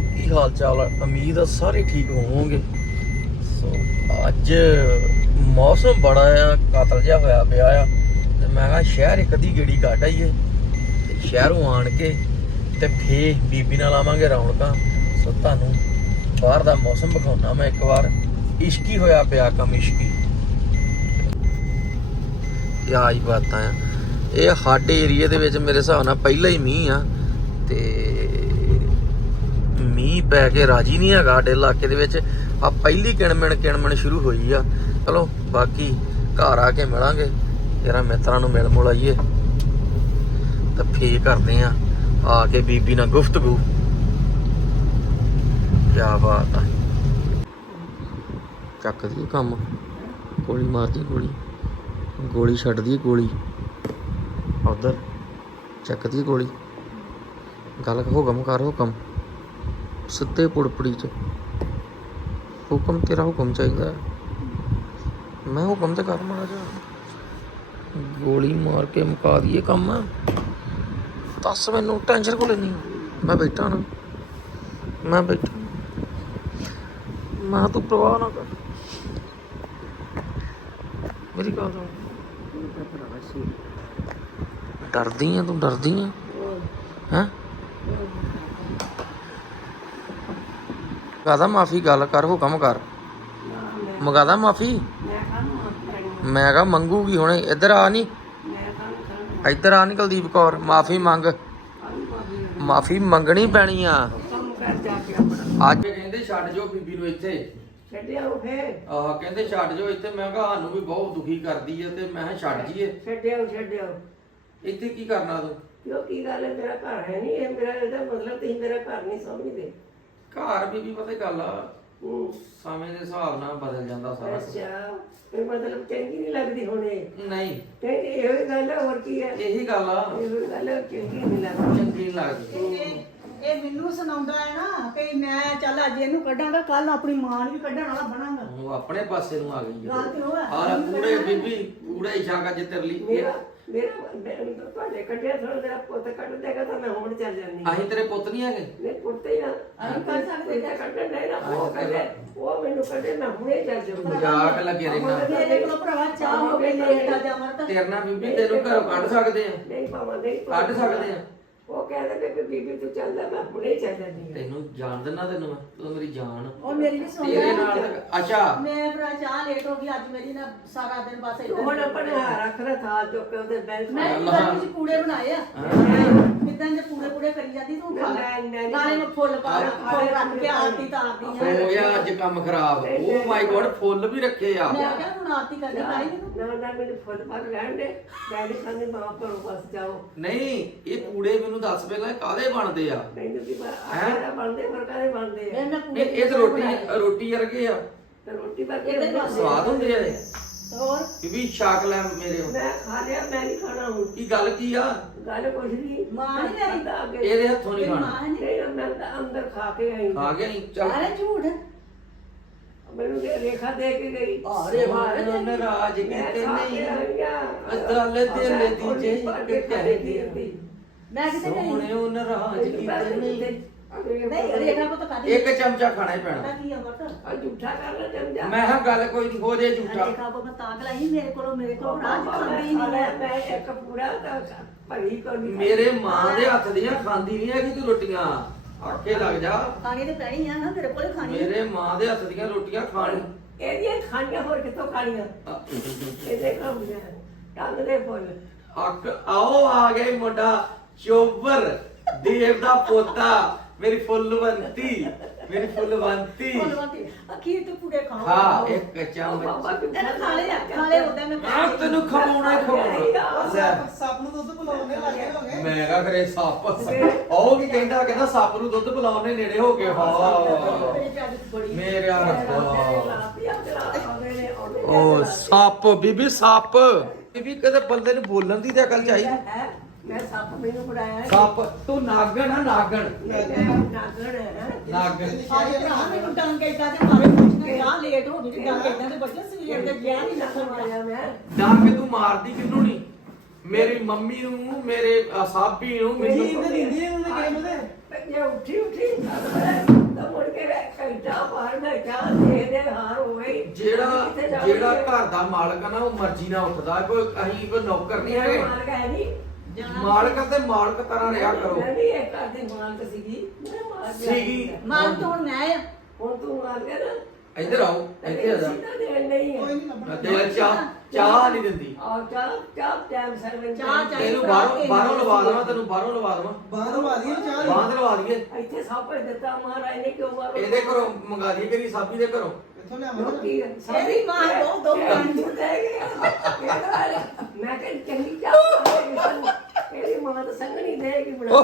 ਕੀ ਹਾਲ ਚਾਲ ਹੈ ਉਮੀਦ ਆ ਸਾਰੇ ਠੀਕ ਹੋਵੋਗੇ। ਸੋ ਅੱਜ ਮੌਸਮ ਬੜਾ ਆ, ਕਾਤਲ ਜਿਹਾ ਹੋਇਆ ਪਿਆ ਆ। ਤੇ ਮੈਂ ਕਿਹਾ ਸ਼ਹਿਰ ਇੱਕ ਅੱਧੀ ਗੇੜੀ ਕੱਟ ਆਈਏ। ਤੇ ਸ਼ਹਿਰੋਂ ਆਣ ਕੇ ਤੇ ਫੇ ਬੀਬੀ ਨਾਲ ਆਵਾਂਗੇ ਰੌਣਕਾਂ। ਸੋ ਤੁਹਾਨੂੰ ਬਾਹਰ ਦਾ ਮੌਸਮ ਵਿਖਾਉਣਾ ਮੈਂ ਇੱਕ ਵਾਰ। ਇਸ਼ਕੀ ਹੋਇਆ ਪਿਆ ਕੰਮ ਇਸ਼ਕੀ। ਇਹ ਹੀ ਬਾਤਾਂ ਆ। ਇਹ ਸਾਡੇ ਏਰੀਆ ਦੇ ਵਿੱਚ ਮੇਰੇ ਹਿਸਾਬ ਨਾਲ ਪਹਿਲਾ ਹੀ ਮੀਂਹ ਆ। ਤੇ ਮੀਂਹ ਪੈ ਕੇ ਰਾਜੀ ਨਹੀਂ ਹੈਗਾ ਸਾਡੇ ਇਲਾਕੇ ਦੇ ਵਿੱਚ। ਆ ਪਹਿਲੀ ਕਿਣਮਣ ਕਿਣਮਣ ਸ਼ੁਰੂ ਹੋਈ ਆ। ਚਲੋ, ਬਾਕੀ ਘਰ ਆ ਕੇ ਮਿਲਾਂਗੇ। ਤੇਰਾ ਮਿੱਤਰਾਂ ਨੂੰ ਮਿਲ ਮੁਲ ਆਈਏ। ਤਾਂ ਫੇਰ ਕਰਦੇ ਆ ਆ ਕੇ ਬੀਬੀ ਨਾਲ ਗੁਫ਼ਤਗੂ। ਕੀ ਬਾਤ ਆ। ਚੱਕਦੀ ਆ ਕੰਮ। ਗੋਲੀ ਮਾਰਦੀ ਗੋਲੀ। ਗੋਲੀ ਛੱਡਦੀ ਗੋਲੀ। ਉਧਰ ਚੱਕਦੀ ਆ ਗੋਲੀ। ਗੱਲ ਹੁਕਮ ਕਰ ਹੁਕਮ ਸਿੱਧੇ ਪੁੜਪੜੀ ਚ। ਹੁਕਮ ਤੇਰਾ ਹੁਕਮ ਚਾਹੀਦਾ ਮੈਂ ਹੁਕਮ ਤੇ ਕਰ ਮਾਰਾ ਜਾ ਗੋਲੀ ਮਾਰ ਕੇ ਮੁਕਾ ਦਈਏ ਕੰਮ। ਦੱਸ ਮੈਨੂੰ ਟੈਨਸ਼ਨ ਕੋ ਲੈਣੀ ਮੈਂ ਬੈਠਾ ਨਾ। ਮੈਂ ਬੈਠਾ। ਮੈਂ ਤੂੰ ਪ੍ਰਵਾਹ ਨਾ ਕਰ। ਮੇਰੀ ਗੱਲ ਸੁਣ। ਡਰਦੀ ਆ ਤੂੰ, ਡਰਦੀ ਆ। ਹੈਂ? ਮਗਾਦਾ ਮਾਫੀ ਗੱਲ ਕਰ ਹੁਕਮ ਕਰ। ਮਗਾਦਾ ਮਾਫੀ? ਮੈਂ ਕਹਾ ਮੰਗੂਗੀ ਹੁਣੇ ਇੱਧਰ ਆ ਨਹੀਂ ਇੱਧਰ ਆ ਨਹੀਂ ਕੁਲਦੀਪ ਕੌਰ ਮਾਫੀ ਮੰਗ। ਮਾਫੀ ਮੰਗਣੀ ਪੈਣੀ ਆ। ਅੱਜ ਕਹਿੰਦੇ ਛੱਡ ਜੋ ਬੀਬੀ ਨੂੰ ਇੱਥੇ। ਛੱਡਿਆ ਫੇ ਆਹ ਕਹਿੰਦੇ ਛੱਡ ਜੋ ਇੱਥੇ ਮੈਂ ਕਿਹਾ ਸਾਨੂੰ ਵੀ ਬਹੁਤ ਦੁਖੀ ਕਰਦੀ ਆ ਤੇ ਮੈਂ ਛੱਡ ਜੀਏ ਛੱਡਿਆ ਛੱਡਿਆ ਇੱਥੇ ਕੀ ਕਰਨਾ ਤੂੰ? ਕਿਉਂ ਕੀ ਗੱਲ ਹੈ? ਮੇਰਾ ਘਰ ਹੈ ਨਹੀਂ ਇਹ ਮੇਰਾ ਇਹਦਾ ਮਤਲਬ ਤੁਸੀਂ ਮੇਰਾ ਘਰ ਨਹੀਂ ਸਮਝਦੇ। ਘਰ ਬੀਬੀ ਪਤਾ ਗੱਲ ਆ ਹੂੰ ਸਮੇਂ ਦੇ ਹਿਸਾਬ ਨਾਲ ਬਦਲ ਜਾਂਦਾ ਸਾਰਾ ਕੁਛ। ਅੱਛਾ ਇਹ ਮਤਲਬ ਚੰਗੀ ਨਹੀਂ ਲੱਗਦੀ ਹੁਣ। ਇਹ ਨਹੀਂ ਕਹਿੰਦੀ ਇਹੋ ਹੀ ਗੱਲ ਹੈ ਹੋਰ ਕੀ ਹੈ ਇਹੀ ਗੱਲ ਆ। ਇਹੋ ਹੀ ਗੱਲ ਹੈ ਚੰਗੀ ਨਹੀਂ ਲੱਗਦੀ। ਚੰਗੀ ਨਹੀਂ ਲੱਗਦੀ। ਇਹ ਇਹ ਮੈਨੂੰ ਸੁਣਾਉਂਦਾ ਹੈ ਨਾ ਕਿ ਮੈਂ ਚੱਲ ਅੱਜ ਇਹਨੂੰ ਕੱਢਾਂਗਾ ਕੱਲ ਆਪਣੀ ਮਾਂ ਨੂੰ ਵੀ ਕੱਢਣ ਵਾਲਾ ਬਣਾਂਗਾ। ਉਹ ਆਪਣੇ ਪਾਸੇ ਨੂੰ ਆ ਗਈ ਗੱਲ ਤੇ ਉਹ ਹੈ। ਆ ਪੂਰੇ ਬੀਬੀ ਪੂਰੇ ਇਸ਼ਾਕਾ ਜਿ ਤੇਰੇ ਲਈ ਮੇਰਾ ਮੇਰਾ ਮੈਂ- ਤੁਹਾਡੇ ਕੱਢਿਆ ਥੋੜਾ ਮੇਰਾ ਪੁੱਤ ਕੱਢ ਦੇਗਾ ਤਾਂ ਮੈਂ ਹੁਣ ਚੱਲ ਜਾਂਦੀ ਅਸੀਂ ਤੇਰੇ ਪੁੱਤ ਨਹੀਂ ਹੈਗੇ। ਨੇ ਪੁੱਤੇ ਨਾ ਅਸੀਂ ਕਰ ਸਕਦੇ ਤਾਂ ਕੱਢਣ ਨਹੀਂ ਨਾ ਉਹ ਕੱਢੇ ਉਹ ਮੈਨੂੰ ਕੱਢੇ ਮੈਂ ਹੁਣੇ ਚੱਲ ਜਾਊਂਗੀ। ਮਜ਼ਾਕ ਲੱਗੇ ਰਹਿਣਾ। ਮੇਰੇ ਕੋਲ ਭਰਾਵਾ ਚਾਹ ਹੋ ਗਈ ਲੇਟ ਆ ਜਾ ਮਰਤ ਤੇਰੇ ਨਾਲ ਬੀਬੀ ਤੈਨੂੰ ਘਰੋਂ ਕੱਢ ਸਕਦੇ ਆ ਨਹੀਂ ਪਾਵਾਂ ਨਹੀਂ ਕੱਢ ਸਕਦੇ ਆ ਉਹ ਕਹਿੰਦੇ ਕਿ ਬੀਬੀ ਤੂੰ ਚੱਲ ਜਾ ਮੈਂ ਹੁਣੇ ਚੱਲ ਜਾਂਦੀ ਹਾਂ। ਤੈਨੂੰ ਜਾਣ ਦਿੰਨਾ ਤੈਨੂੰ ਮੈਂ? ਤੂੰ ਮੇਰੀ ਜਾਨ ਉਹ ਮੇਰੀ ਵੀ ਸੁਣ ਤੇਰੇ ਨਾਲ ਤਾਂ- ਅੱਛਾ। ਮੈਂ ਭਰਾ ਚਾਹ ਲੇਟ ਹੋ ਗਈ ਅੱਜ ਮੇਰੀ ਨਾ ਸਾਰਾ ਦਿਨ ਬਸ ਤੂੰ ਹੁਣ ਆਪਣੇ ਹੱਥ ਰੱਖ ਥਾਲ ਚੁੱਕ ਕੇ ਉਹਦੇ ਬੈਂਚ ਮੈਂ ਕੁਝ ਕੂੜੇ ਬਣਾਏ ਆ। ਕਿਦਾਂ ਦੇ ਕੂੜੇ ਕੂੜੇ ਕਰੀ ਜਾਂਦੀ ਤੂੰ ਖਾ ਮੈਂ- ਮੈਂ- ਨਾਲੇ ਮੈਂ ਫੁੱਲ ਪਾ ਫੁੱਲ ਰੱਖ ਕੇ ਆਰਤੀ ਤਾਰਦੀ ਹੋ ਆ ਗਿਆ ਅੱਜ ਕੰਮ ਖਰਾਬ। ਓ ਮਾਈ ਗੋਡ ਫੁੱਲ ਵੀ ਰੱਖੇ ਆ। ਮੈਂ ਕਿਹਾ ਹੁਣ ਆਰਤੀ ਕਰਨੀ ਪਾਈ ਮੈਨੂੰ। ਨਾ ਨਾ ਮੈਨੂੰ ਫੁੱਲ ਪਰ ਰਹਿਣ ਦੇ। ਡੈਡੀ ਕਹਿੰਦੇ ਮਾਂ ਘਰੋਂ ਬਸ ਜਾਓ। ਨਹੀਂ ਇਹ ਕੂੜੇ ਮੈਨੂੰ ਦੱਸ ਪਹਿਲਾਂ ਇਹ ਕਾਦੇ ਬਣਦੇ ਆ? ਮੈਨੂੰ ਕੀ ਆਹ ਬਣਦੇ ਮਰਕਾ ਦੇ ਬਣਦੇ ਆ? ਮੈਂ ਨਾ ਇਹ ਕੂੜੇ ਇਹ ਤਾਂ ਰੋਟੀ ਰੋਟੀ ਵਰਗੇ ਆ। ਤੇ ਰੋਟੀ ਪਰ ਇਹਦੇ ਨਾਲ ਸਵਾਦ ਹੁੰਦੇ ਆ ਇਹ। ਹੋਰ? ਬੀਬੀ ਛਾਕ ਲੈ ਮੇਰੇ ਹੁਣ। ਮੈਂ ਖਾ ਲਿਆ ਮੈਂ ਨਹੀਂ ਖਾਣਾ ਹੁਣ। ਕੀ ਗੱਲ ਕੀ ਆ? ਗੱਲ ਕੁਛ ਨਹੀਂ ਮਾਂ ਨੀ ਮੇਰੀ। ਅੰਦਰ ਆ ਕੇ ਇਹਦੇ ਹੱਥੋਂ ਨਹੀਂ ਖਾਣਾ। ਮਾਂ ਨਹੀਂ ਮੈਂ ਤਾਂ ਅੰਦਰ ਖਾ ਕੇ ਆਈ। ਖਾ ਗਿਆ ਨਹੀਂ ਚੱਲ। ਅਰੇ ਝੂਠ। ਮੈਨੂੰ ਇਹ ਰੇਖਾ ਦੇ ਕੇ ਗਈ। ਅਰੇ ਵਾਹ ਸੋਹਣਾ ਨਾਰਾਜ਼ ਕਿਤੇ ਕੇ ਨਹੀਂ। ਆਈ। ਅਦਾਲਤ ਦਿਲ ਦੀ ਜੇ ਕੇ ਮੈਂ ਕਿਤੇ ਨਹੀਂ ਸੋਹਣੇ ਉਹ ਨਾਰਾਜ਼ ਕਿਤੇ ਨਹੀਂ। ਨਹੀਂ ਰੇਖਾ ਕੋ ਤਾਂ ਕਾਦੀ ਇੱਕ ਚਮਚਾ ਖਾਣਾ ਹੀ ਪੈਣਾ। ਕੀ ਆ ਮਤ ਆ ਝੂਠਾ ਕਰ ਲੈ ਜਮ ਜਾ ਮੈਂ ਹਾਂ ਗੱਲ ਕੋਈ ਨਹੀਂ ਹੋ ਜੇ ਝੂਠਾ। ਰੇਖਾ ਕੋ ਮੈਂ ਤਾਂ ਕਲਾਈ ਮੇਰੇ ਕੋਲੋਂ ਮੇਰੇ ਕੋਲ ਬਣਾ ਬਾਬਾ ਖਾਂਦੀ ਮੈਂ ਨਹੀਂ ਖਾ ਲਿਆ, ਮੈਂ ਇੱਕ ਪੂਰਾ ਤਾਂ ਭਰੀ ਕੋ ਨਹੀਂ ਮੇਰੇ ਮਾਂ ਦੇ ਹੱਥ ਦੀਆਂ ਖਾਂਦੀ ਨਹੀਂ ਹੈਗੀ ਤੂੰ ਰੋਟੀਆਂ। ਆਖੇ ਲੱਗ ਜਾ। ਖਾਣੀ ਤੇ ਪੈਣੀ ਆ ਨਾ ਮੇਰੇ ਕੋਲੇ ਖਾਣੀ ਆ। ਮੇਰੇ ਮਾਂ ਦੇ ਹੱਥ ਦੀਆਂ ਰੋਟੀਆਂ ਖਾਣ। ਇਹਦੀਆਂ ਖਾਣੀਆਂ ਹੋਰ ਕਿੱਥੋਂ ਖਾਣੀਆਂ? ਇਹਦੇ ਕੰਮ ਨੇ। ਟੰਗ ਦੇ ਫੁੱਲ। ਅੱਕ ਆਓ ਆ ਈ ਮੁੰਡਾ ਚੋਬਰ ਦੇਵ ਦਾ ਪੋਤਾ। ਮੇਰੀ ਮੇਰੀ ਫੁੱਲਵੰਤੀ ਫੁੱਲਵੰਤੀ ਅਖੀਰ ਤੇ ਪੂੜੇ ਖਾਓ। ਹਾਂ ਇੱਕ ਚਮਚ ਖਾ ਲੈ ਖਾ ਲੈ ਉਹਦਾ ਮੈਂ ਆ ਤੈਨੂੰ ਖਵਾਉਣਾ ਹੀ ਖਵਾਉਣਾ। ਸੱਪ ਨੂੰ ਦੁੱਧ ਪਿਲਾਉਣੇ ਲੱਗੇ ਹੋਗੇ ਮੈਂ ਕਹਾ ਕਰੇ ਸੱਪ ਉਹ ਕੀ ਕਹਿੰਦਾ ਕਹਿੰਦਾ ਸੱਪ ਨੂੰ ਦੁੱਧ ਪਿਲਾਉਣੇ ਨੇੜੇ ਹੋ ਕੇ। ਹਾਂ। ਮੇਰੇ ਆ ਉਹ ਸੱਪ ਬੀਬੀ ਸੱਪ। ਬੀਬੀ ਕਦੇ ਬੰਦੇ ਨੂੰ ਬੋਲਣ ਦੀ ਤਾਂ ਅਕਲ ਚਾਹੀਦੀ। ਮੈਂ ਸੱਪ ਮੈਨੂੰ ਸੱਪ ਤੂੰ ਨਾਗਣ ਆ ਨਾਗਣ। ਨਾਗਣ ਹੈ ਨਾਗਣ। ਸਾਰੇ ਭਰਾ ਮੈਨੂੰ ਡੰਗ ਇਦਾਂ ਦੇ ਮਾਰੇ ਪੁੱਛ ਕੇ ਆ ਲੇਟ ਹੋ ਗਈ ਡੰਗ ਇਦਾਂ ਦੇ ਬੱਚੇ ਸਵੇਰ ਦੇ ਗਿਆ ਨਹੀਂ ਲੱਖਣ ਵਾਲਾ ਆਇਆ ਮੈਂ। ਡੰਗ ਤੂੰ ਮਾਰਦੀ ਕਿਹਨੂੰ ਨਹੀਂ ਮੇਰੀ ਮੰਮੀ ਨੂੰ ਮੇਰੇ ਸਾਬੀ ਨੂੰ ਮੈਨੂੰ ਤੇ ਦਿੰਦੀ ਨੇ। ਉਹਦੇ ਗੇਮ ਉਹਦੇ ਜੇ ਉੱਠੀ ਉੱਠੀ। ਤਾਂ ਮੁੜ ਕੇ ਘੰਟਾ ਬਾਹਰ ਬੈਠਾ ਦੇਖਦੇ ਹਾਰ ਹੋ ਗਈ। ਜਿਹੜਾ? ਜਿਹੜਾ ਘਰ ਦਾ ਮਾਲਕ ਆ ਨਾ ਉਹ ਮਰਜ਼ੀ ਨਾਲ ਉੱਠਦਾ। ਕੋਈ ਅਸੀਂ ਕੋਈ ਨੌਕਰ ਨਹੀਂ ਹੈਗੇ। ਮਾਲਕ ਹੈ ਨਹੀਂ ਮਾਲਕ ਤੇ ਮਾਲਕ ਤਰ੍ਹਾਂ ਰਿਹਾ ਕਰੋ। ਮੈਂ ਵੀ ਇਹ ਘਰ ਦੀ ਮਾਲਕ ਸੀਗੀ। ਮੈਂ ਮਾਲਕ ਸੀਗੀ। ਮਾਨ ਤੋਂ ਹੁਣ ਮੈਂ ਆ। ਹੁਣ ਤੂੰ ਮਾਲਕ ਹੈ ਨਾ ਇੱਧਰ ਆਓ ਇੱਥੇ ਆ ਜਾ। ਸਿੱਧਾ ਦੇਣ ਨਹੀਂ ਕੋਈ ਹੈ ਨਹੀਂ ਲੱਭਣਾ ਦੇ ਚਾਹ ਚਾਹ ਨਹੀਂ ਦਿੰਦੀ। ਆ ਚਾਹ ਚਾਹ ਟਾਈਮ ਸਰਵਨ ਚਾਹ ਚਾਹ। ਤੈਨੂੰ ਬਾਹਰੋਂ ਬਾਹਰੋਂ ਲਵਾ ਦੇਵਾਂ ਤੈਨੂੰ ਬਾਹਰੋਂ ਲਵਾ ਦੇਵਾਂ। ਬਾਹਰ ਵਾਦੀ ਚਾਹ। ਬਾਂਧ ਲਵਾ ਦਈਏ। ਇੱਥੇ ਸਭ ਕੁਝ ਦਿੱਤਾ ਮਹਾਰਾਜ ਨੇ ਕਿਉਂ ਮਾਰੋ ਇਹਦੇ ਘਰੋਂ ਮੰਗਾ ਦਈਏ ਕਰੀ ਸਾਬੀ ਦੇ ਘਰੋਂ। ਇੱਥੋਂ ਲਿਆਵਾਂ। ਰੋਟੀ ਇਹਦੀ ਮਾਂ ਦੋ ਦੋ ਮੈਂ ਕਹਿੰਦੀ ਚੰਗੀ ਚਾਹ ਇਹਦੀ ਮਾਂ ਤਾਂ ਸੰਗ ਨਹੀਂ ਦੇਗੀ ਬਣਾ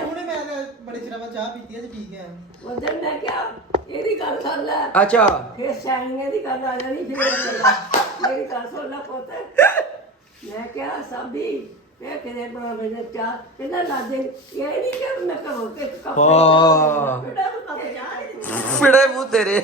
ਹੁਣੇ ਮੈਂ ਤਾਂ ਬੜੇ ਚਿਰਾਂ ਬਾਅਦ ਚਾਹ ਪੀਤੀ ਹੈ ਤੇ ਠੀਕ ਹੈ ਉਹ ਦਿਨ ਮੈਂ ਕਿਹਾ ਇਹਦੀ ਗੱਲ ਕਰ ਲੈ। ਅੱਛਾ। ਫਿਰ ਸੈਣੀਆਂ ਦੀ ਗੱਲ ਆ ਜਾਣੀ ਫਿਰ ਮੇਰੀ ਗੱਲ ਸੁਣ ਲੈ ਪੁੱਤ। ਮੈਂ ਕਿਹਾ ਸਾਬੀ ਇਹ ਕਿਤੇ ਬਣਾ ਮੇਰੇ ਚਾਹ ਕਹਿੰਦਾ ਲਾਦੇ ਇਹ ਨਹੀਂ ਕਿ ਮੈਂ ਕਰੋ ਕਿ ਇੱਕ ਕੱਪ ਹਾਂ। ਉਹ ਕੱਪ ਨਹੀਂ ਫਿੜੇ ਮੂੰਹ ਤੇਰੇ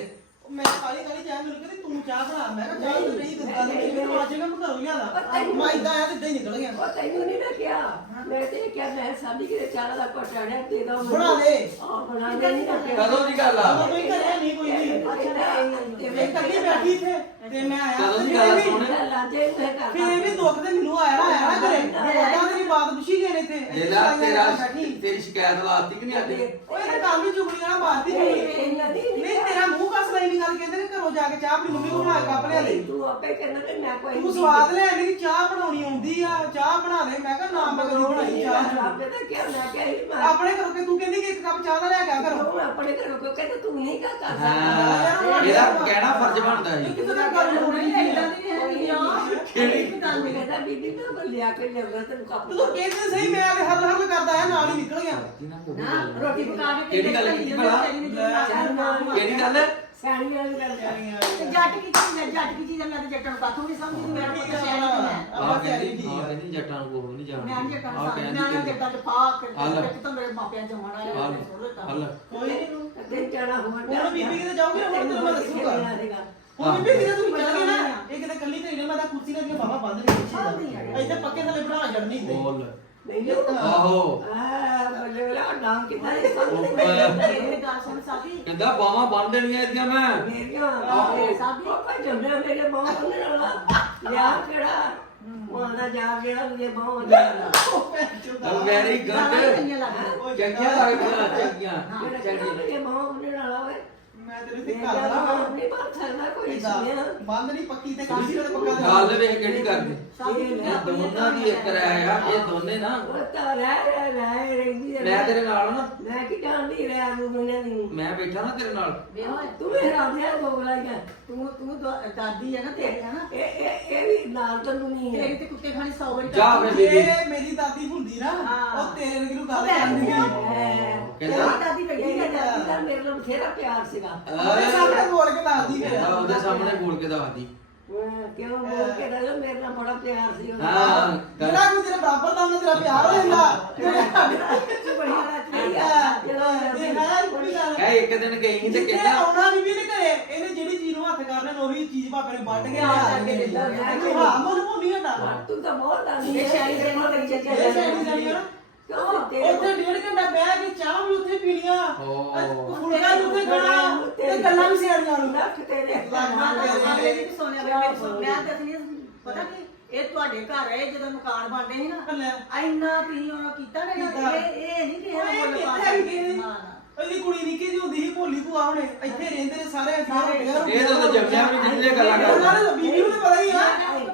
ਉਹ ਮੈਂ ਕਾਲੀ ਕਾਲੀ ਚਾਹ ਮੈਨੂੰ ਕਹਿੰਦੀ ਤੂੰ ਚਾਹ ਬਣਾ ਮੈਂ ਕਿਹਾ ਚਾਹ ਤੂੰ ਨਹੀਂ ਦਿੰਦਾ ਨਹੀਂ ਮੈਨੂੰ ਅੱਜ ਮੈਂ ਘਰੋਂ ਲਿਆਦਾ? ਮੈਂ ਇਦਾਂ ਆਇਆ ਤੇ ਇਦਾਂ ਹੀ ਨਿਕਲ ਗਿਆ ਉਹ ਤੈਨੂੰ ਨਹੀਂ ਨਾ ਕਿਹਾ ਮੈਂ ਤੇ ਕਿਹਾ ਮੈਂ ਸਾਬੀ ਕਿਤੇ ਚਾਹ ਦਾ ਘਟ ਆੜਿਆ ਦੇ ਦੋ ਬਣਾ ਲੈ। ਆ ਬਣਾ ਲੈ ਨਹੀਂ ਰੱਖਿਆ। ਕਦੋਂ ਦੀ ਗੱਲ ਆ? ਕੋਈ ਕਰਿਆ ਨਹੀਂ ਕੋਈ ਨਹੀਂ ਇਹ ਕੱਲੀ ਬੈਠੀ ਇੱਥੇ ਤੇ ਮੈਂ ਆਇਆ ਕਦੋਂ ਦੀ ਤੇ ਗੱਲ ਆ ਸੋਹਣੇ? ਲਾਜੇ ਮੈਂ ਕਰਦਾ। ਫਿਰ ਇਹ ਵੀ ਦੁੱਖ ਤੇ ਮੈਨੂੰ ਆਇਆ ਨਾ ਆਇਆ ਨਾ ਕਰੇ ਉਹਨਾਂ ਦੀ ਬਾਤ ਪੁੱਛੀ ਗਏ ਨੇ ਇੱਥੇ। ਸਾਰੀਆਂ ਤੇਰਾ ਬੈਠੀ। ਤੇਰੀ ਸ਼ਿਕਾਇਤ ਲਾਤੀ ਕਿ ਨਹੀਂ ਅੱਜ? ਓਏ ਇਹ ਕੰਮ ਵੀ ਚੁਗਲੀਆਂ ਨਾਲ ਮਾਰਦੀ ਨਹੀਂ ਨਹੀਂ। ਤੇਰਾ ਮੂੰਹ ਕਸ ਲਈ ਨਹੀਂ ਗੱਲ ਕਹਿੰਦੇ ਨੇ ਘਰੋਂ ਜਾ ਕੇ ਚਾਹ ਆਪਣੀ ਮੰਮੀ ਕੋਲ ਬਣਾ ਕੇ ਕੱਪ ਲਿਆ ਦੇ। ਤੂੰ ਆਪੇ ਕਹਿੰਦਾ ਕਿ ਮੈਂ ਕੋਈ ਤੂੰ ਸਵਾਦ ਲੈ ਨਹੀਂ ਚਾਹ ਬਣਾਉਣੀ ਆਉਂਦੀ ਆ ਚਾਹ ਬਣਾ ਦੇ। ਮੈਂ ਕਿਹਾ ਨਾ ਮੈਂ ਕਦੋਂ ਬਣਾਈ ਚਾਹ। ਆਪੇ ਤਾਂ ਕਿਹਾ ਮੈਂ ਕਿਹਾ ਸੀ ਮੈਂ ਆਪਣੇ ਘਰੋਂ ਕਿ ਤੂੰ ਕਹਿੰਦੀ ਕਿ ਇੱਕ ਕੱਪ ਚਾਹ ਦਾ ਲੈ ਕੇ ਆ ਘਰੋਂ? ਤੂੰ ਆਪਣੇ ਘਰੋਂ? ਕਿਉਂ ਕਹਿੰਦਾ ਤੂੰ ਨਹੀਂ ਕਰ ਹਾਂ। ਸਕਦਾ। ਇਹਦਾ ਕਹਿਣਾ ਫਰਜ਼ ਬਣਦਾ ਜੀ ਕਿਤੇ ਦਾ ਗੱਲ ਹੋਣੀ ਨਹੀਂ ਇਦਾਂ ਦੀ ਹੈਗੀ ਆ ਕਿਹੜੀ ਗੱਲ ਨਹੀਂ ਕਹਿੰਦਾ ਬੀਬੀ ਮੈਂ ਕੋਲ ਲਿਆ ਕੇ ਲਿਆਉਂਦਾ ਤੈਨੂੰ ਕੱਪ ਤੂੰ ਕਹਿੰਦੇ ਸਹੀ ਮੈਂ ਤੇ ਹਰ ਹਰ ਕਰਦਾ ਆ ਨਾਲ ਹੀ ਨਿਕਲ ਗਿਆ। ਨਾ ਰੋਟੀ ਪਕਾ ਕੇ ਕਿਹੜੀ ਗੱਲ ਕੀਤੀ ਭਲਾ? ਕਿਹੜੀ ਗੱਲ ਵਾਲੀ ਗੱਲ ਹੈ ਤੇ ਜੱਟ ਕੀ ਚੀਜ਼ ਹੈ? ਜੱਟ ਕੀ ਚੀਜ਼ ਹੈ? ਮੈਂ ਤਾਂ ਜੱਟਾਂ ਨੂੰ ਕਾਥੋਂ ਨਹੀਂ ਸਮਝਦੀ ਮੇਰਾ ਪੁੱਤ ਸ਼ਹਿਰ ਦੀ ਮੈਂ। ਆ ਕਹਿੰਦੀ ਆ ਕਹਿੰਦੀ ਜੱਟਾਂ ਨੂੰ ਕੋਈ ਨਹੀਂ ਜਾਣਦੀ। ਮੈਂ ਨਹੀਂ ਜੱਟਾਂ ਨੂੰ ਆਹ ਸਮਝਦੀ ਕਹਿੰਦੀ ਮੈਂ ਜੱਟਾਂ ਦੇ ਪਾ ਕੇ ਹੱਲ। ਇੱਕ ਤਾਂ ਮੇਰੇ ਮਾਪਿਆਂ ਹੋਣਾ ਹੈ ਹੱਲ ਛੋੜ ਦਿੱਤਾ ਹੱਲ। ਕੋਈ ਨਹੀਂ ਅੱਗੇ ਜਾਣਾ ਹੋਣਾ ਹੁਣ ਬੀਬੀ ਕਿਤੇ ਜਾਊਗੀ? ਨਾ ਹੁਣ ਤੈਨੂੰ ਮੈਂ ਦੱਸੂਗਾ। ਸੀਗਾ? ਹੁਣ ਬੀਬੀ ਕਿਤੇ ਤੂੰ ਚੱਲ ਨਾ। ਇਹ ਕਿਤੇ ਕੱਲੀ ਤੇ ਮੈਂ ਤਾਂ ਕੁਰਸੀ ਨਾਲ ਦੀਆਂ ਬਾਹਾਂ ਬੰਦ ਨਹੀਂ ਇੱਥੇ ਪੱਕੇ ਥੱਲੇ ਬਣਾ ਜੜਨੀ ਤੇ ਨਹੀਂ ਆਹੋ। ਆ ਬੱਲੇ ਬੱਲੇ ਨਾਮ ਕਿੱਦਾਂ ਇਹ ਸਮਝ ਇਹ ਗੱਲ ਸੁਣ ਸਾਡੀ ਕਹਿੰਦਾ ਬਾਹਾਂ ਬੰਨ ਦੇਣੀਆਂ ਇਹਦੀਆਂ ਮੈਂ। ਮੇਰੀਆਂ? ਸਾਬੀ। ਕੋਈ ਜੰਮਿਆ ਮੇਰੇ ਬਾਹ ਉਹਨੇ ਨਾਲ ਲਿਆ ਕਿਹੜਾ? ਮਾਂ ਜਾ ਜਿਹੜਾ ਉਹਦੇ ਬਾਹ ਉਹਨੇ ਵੈਰੀ ਗੁੱਡ ਚੰਗੀਆਂ ਲੱਗਦੀਆਂ। ਚੰਗੀਆਂ ਚੰਗੀਆਂ। ਮੇਰੇ ਬਾਹ ਉਹਨੇ ਨਾਲ ਆਵੇ ਮੈਂ ਤੈਨੂੰ ਤੇ ਕਿਹਾ ਦਾ ਨਹੀਂ ਬਾਤ ਕਰਨਾ ਕੋਈ ਸੁਣਿਆ ਬੰਦ ਨਹੀਂ ਪੱਕੀ ਤੇ ਕੁਰਸੀ ਤੇ ਪੱਕਾ ਦੇ ਗੱਲ ਵੇਖ ਕਿਹੜੀ ਕਰਦੇ। ਇਹ ਦੋਨਾਂ ਦੀ ਇੱਕ ਰਹਿ ਆ ਇਹ ਦੋਨੇ ਨਾ। ਤਾਂ ਰਹਿ ਰਹਿ ਰਹਿ ਰਹਿੰਦੀ ਹੈ ਮੈਂ ਤੇਰੇ ਨਾਲ ਨਾ। ਮੈਂ ਕੀ ਜਾਣਦੀ ਰਹਿ ਨੂੰ ਦੁਨੀਆ ਦੀ? ਮੈਂ ਬੈਠਾ ਨਾ ਤੇਰੇ ਨਾਲ। ਤੂੰ ਮੇਰਾ ਆਦਿਆ ਬੋਲਾਈਆ ਤੂੰ ਤੂੰ ਦ- ਦਾਦੀ ਹੈ ਨਾ ਤੇਰੀ ਹੈ ਨਾ? ਇਹ ਇਹ ਇਹ ਵੀ ਨਾਲ ਤੈਨੂੰ ਨਹੀਂ ਹੈ ਤੇਰੀ ਤੇ ਕੁੱਤੇ ਖਾਣੀ ਸੌ ਵਾਰੀ ਜਾ ਮੇਰੀ। ਦਾਦੀ ਹੁੰਦੀ ਨਾ ਹਾਂ। ਉਹ ਤੇਰੇ ਵਰਗੀ ਨੂੰ ਗੱਲ ਕਰਦੀ ਆ। ਕਹਿੰਦਾ ਦਾਦੀ ਬੈਠੀ ਹੈ ਦਾ ਮੇਰੇ ਨਾਲ ਬਥੇਰਾ ਪਿਆਰ ਸੀਗਾ। ਉਹਦੇ ਸਾਹਮਣੇ ਬੋਲ ਕੇ ਦੱਸਦੀ ਫਿਰ। ਕਹਿੰਦਾ ਉਹਦੇ ਸਾਹਮਣੇ ਬੋਲ ਕੇ ਦੱਸਦੀ। ਮੈਂ ਕਿਉਂ ਬੋਲ ਕੇ ਦੱਸੋ? ਮੇਰੇ ਨਾਲ ਬੜਾ ਪਿਆਰ ਸੀ ਉਹਦਾ। ਹਾਂ ਗੱਲ- ਜਿਹੜਾ ਕੋਈ ਤੇਰੇ ਬਰਾਬਰ ਦਾ ਉਹਨੇ ਤੇਰਾ ਪਿਆਰ ਹੋ ਜਾਂਦਾ ਤੂੰ ਬੜੀ ਰਾਤ ਨਹੀਂ ਆ ਜਦੋਂ ਇਹ ਹੈ ਕੋਈ ਗੱਲ ਹੈ ਇੱਕ ਦਿਨ ਗਈ ਤੇ ਜਿੱਥੇ ਕਹਿੰਦਾ ਆਉਣਾ ਬੀਬੀ ਨੇ ਘਰੇ ਇਹਨੇ ਜਿਹੜੀ ਚੀਜ਼ ਨੂੰ ਹੱਥ ਕਰਨੇ ਨੇ ਉਹੀ ਚੀਜ਼ ਭਾਪੇ ਨੇ ਵੱਢ ਕੇ ਲਿਆ ਕੇ ਦਿੱਤਾ। ਹਾਂ ਮਨ ਨਹੀਂ ਹਟਾ ਇਹ ਸ਼ਾਇਰੀ ਦੇ ਨਾਲ ਬੱਚੇ ਇਹ ਸ਼ਾਇਰੀ ਜਾਣੀ ਆ ਨਾ ਕਿਉਂ ਉੱਥੇ ਡੇਢ ਘੰਟਾ ਬਹਿ ਕੇ ਚਾਹ ਵੀ ਉੱਥੇ ਪੀਣੀਆਂ। ਫੁਲਕਾ ਵੀ ਉੱਥੇ ਖਾਣਾ। ਤੇ ਗੱਲਾਂ ਵੀ ਸਿਆਣੀਆਂ ਨੂੰ ਲੱਖ ਤੇਰੇ ਮਾਮਲੇ ਦੀ ਸੋਨਿਆ ਮੈਂ ਸੁਣ- ਮੈਂ ਦੱਸਣੀ ਪਤਾ ਕੀ? ਇਹ ਤੁਹਾਡੇ ਘਰ ਹੈ ਜਦੋਂ ਮਕਾਨ ਬਣਦੇ ਸੀ ਨਾ। ਇੰਨਾ ਤੁਸੀਂ ਉਹ ਕੀਤਾ ਨਾ। ਇਹ ਇਹ ਨਹੀਂ ਕਿ ਇਹ? ਨਾ ਨਾ ਉਹਦੀ ਕੁੜੀ ਨਿੱਕੀ ਜਿਹੀ ਹੁੰਦੀ ਸੀ ਭੋਲੀ ਭੂਆ ਹੁਣੇ। ਇੱਥੇ ਰਹਿੰਦੇ ਨੇ ਸਾਰੇ ਇਹ ਤਾਂ ਜੰਮਿਆ ਵੀ ਜਿੰਨੇ ਗੱਲਾਂ ਕਰਦਾ ਉਹਨਾਂ ਨੂੰ ਬੀਬੀ ਨੂੰ ਤਾਂ ਪਤਾ ਹੀ ਆ।